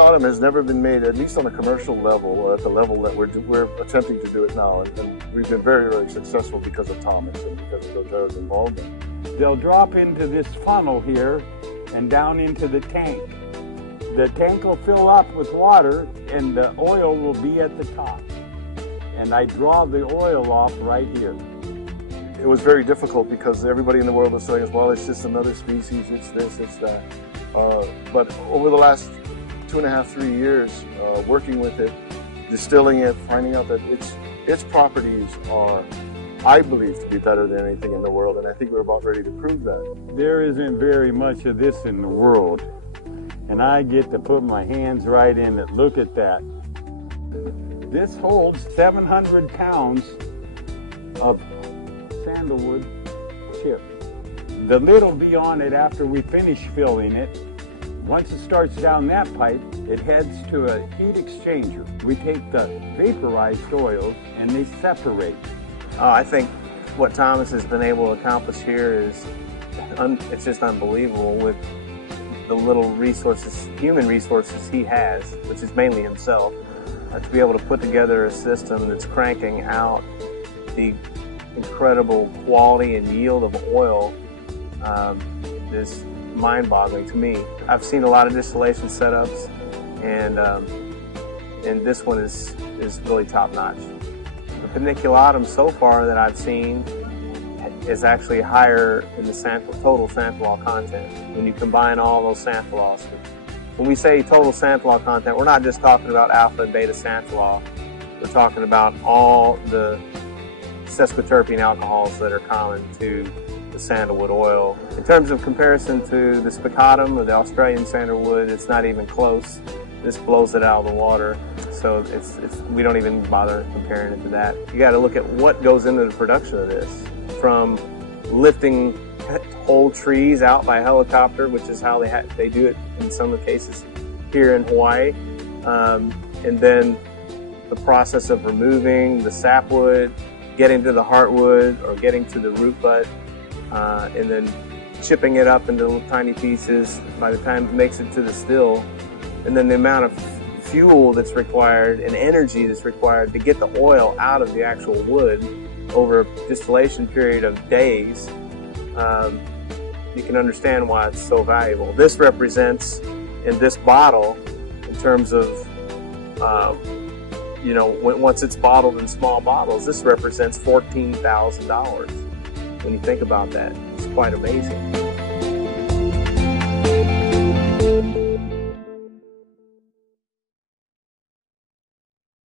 Spiccatum has never been made, at least on a commercial level, or at the level that we're attempting to do it now. And we've been very, very successful because of Thomas and because of doTERRA's involvement. They'll drop into this funnel here and down into the tank. The tank will fill up with water and the oil will be at the top. And I draw the oil off right here. It was very difficult because everybody in the world was saying, well, it's just another species, it's this, it's that. But over the last 2.5, 3 years, working with it, distilling it, finding out that its properties are, I believe, to be better than anything in the world, and I think we're about ready to prove that. There isn't very much of this in the world, and I get to put my hands right in it. Look at that. This holds 700 pounds of sandalwood chip. The lid will be on it after we finish filling it. Once it starts down that pipe, it heads to a heat exchanger. We take the vaporized oils and they separate. I think what Thomas has been able to accomplish here is, it's just unbelievable with the little resources, human resources he has, which is mainly himself, to be able to put together a system that's cranking out the incredible quality and yield of oil is mind-boggling to me. I've seen a lot of distillation setups, and this one is really top-notch. The paniculatum so far that I've seen is actually higher in the total xanthol content when you combine all those xanthols. When we say total xanthol content, we're not just talking about alpha and beta xanthol. We're talking about all the sesquiterpene alcohols that are common to the sandalwood oil. In terms of comparison to the Spiccatum or the Australian sandalwood, it's not even close. This blows it out of the water, so we don't even bother comparing it to that. You got to look at what goes into the production of this, from lifting whole trees out by helicopter, which is how they do it in some of the cases here in Hawaii, and then the process of removing the sapwood, getting to the heartwood or getting to the root bud, and then chipping it up into little tiny pieces by the time it makes it to the still, and then the amount of fuel that's required and energy that's required to get the oil out of the actual wood over a distillation period of days. You can understand why it's so valuable. This represents, in this bottle, in terms of you know, once it's bottled in small bottles, this represents $14,000. When you think about that, it's quite amazing.